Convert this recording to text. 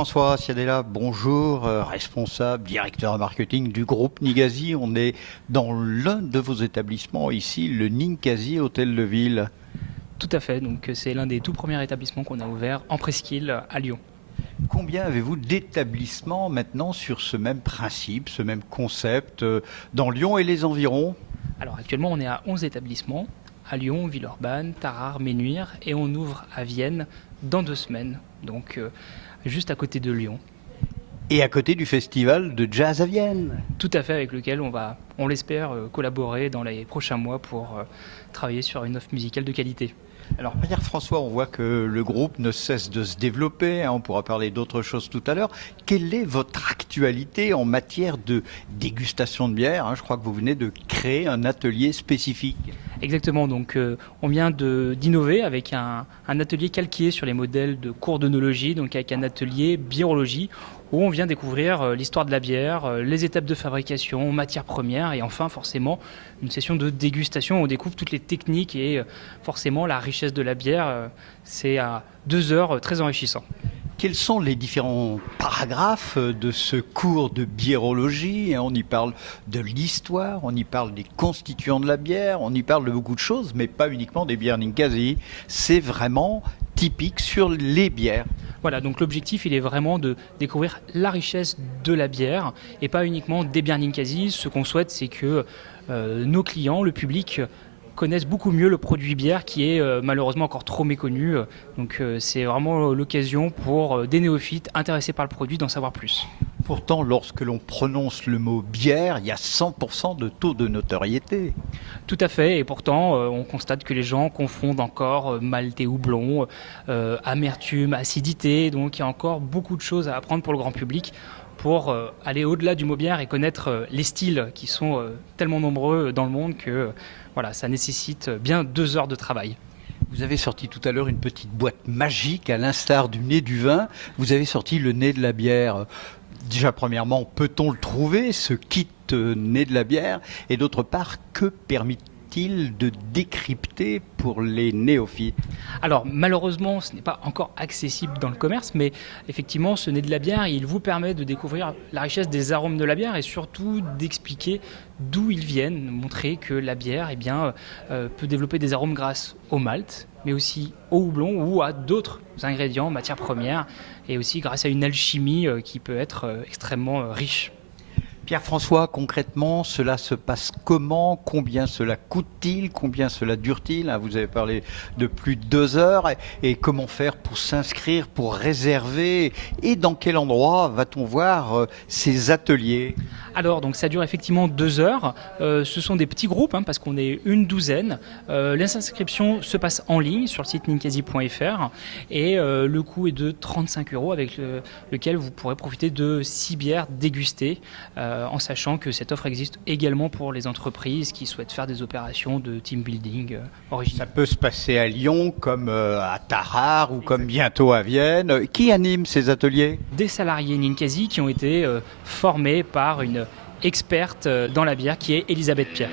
Pierre-François Ciadella, bonjour, responsable, directeur marketing du groupe Ninkasi. On est dans l'un de vos établissements ici, le Ninkasi Hôtel de Ville. Tout à fait, donc c'est l'un des tout premiers établissements qu'on a ouvert en presqu'île à Lyon. Combien avez-vous d'établissements maintenant sur ce même principe, ce même concept dans Lyon et les environs? Alors actuellement on est à 11 établissements, à Lyon, Villeurbanne, Tarare, Ménuire, et on ouvre à Vienne dans 2 semaines, donc juste à côté de Lyon. Et à côté du festival de jazz à Vienne. Tout à fait, avec lequel on l'espère, collaborer dans les prochains mois pour travailler sur une offre musicale de qualité. Alors Pierre-François, on voit que le groupe ne cesse de se développer, on pourra parler d'autres choses tout à l'heure. Quelle est votre actualité en matière de dégustation de bière? Je crois que vous venez de créer un atelier spécifique. Exactement, donc on vient d'innover avec un atelier calqué sur les modèles de cours d'œnologie, donc avec un atelier biérologie, où on vient découvrir l'histoire de la bière, les étapes de fabrication, matières premières, et enfin forcément une session de dégustation où on découvre toutes les techniques et forcément la richesse de la bière. C'est à 2 heures très enrichissant. Quels sont les différents paragraphes de ce cours de biérologie? On y parle de l'histoire, on y parle des constituants de la bière, on y parle de beaucoup de choses, mais pas uniquement des bières Ninkasi. C'est vraiment typique sur les bières. Voilà, donc l'objectif, il est vraiment de découvrir la richesse de la bière et pas uniquement des bières Ninkasi. Ce qu'on souhaite, c'est que nos clients, le public, connaissent beaucoup mieux le produit bière qui est malheureusement encore trop méconnu. Donc c'est vraiment l'occasion pour des néophytes intéressés par le produit d'en savoir plus. Pourtant, lorsque l'on prononce le mot bière, il y a 100% de taux de notoriété. Tout à fait, et pourtant on constate que les gens confondent encore malt et houblon, amertume, acidité, donc il y a encore beaucoup de choses à apprendre pour le grand public pour aller au-delà du mot bière et connaître les styles qui sont tellement nombreux dans le monde que voilà, ça nécessite bien 2 heures de travail. Vous avez sorti tout à l'heure une petite boîte magique, à l'instar du nez du vin. Vous avez sorti le nez de la bière. Déjà, premièrement, peut-on le trouver, ce kit nez de la bière? Et d'autre part, que permet-il de décrypter pour les néophytes? Alors malheureusement, ce n'est pas encore accessible dans le commerce, mais effectivement, ce nez de la bière, il vous permet de découvrir la richesse des arômes de la bière et surtout d'expliquer d'où ils viennent, montrer que la bière peut développer des arômes grâce au malt, mais aussi au houblon ou à d'autres ingrédients, matières premières, et aussi grâce à une alchimie qui peut être extrêmement riche. Pierre-François, concrètement, cela se passe comment? Combien cela coûte-t-il? Combien cela dure-t-il? Vous avez parlé de plus de 2 heures. Et comment faire pour s'inscrire, pour réserver? Et dans quel endroit va-t-on voir ces ateliers? Alors, donc ça dure effectivement 2 heures. Ce sont des petits groupes, parce qu'on est une douzaine. Les inscriptions se passent en ligne sur le site ninkasi.fr et le coût est de 35 € avec lequel vous pourrez profiter de 6 bières dégustées, en sachant que cette offre existe également pour les entreprises qui souhaitent faire des opérations de team building originales. Ça peut se passer à Lyon, comme à Tarare ou comme bientôt à Vienne. Qui anime ces ateliers? Des salariés Ninkasi qui ont été formés par une experte dans la bière qui est Elisabeth Pierre.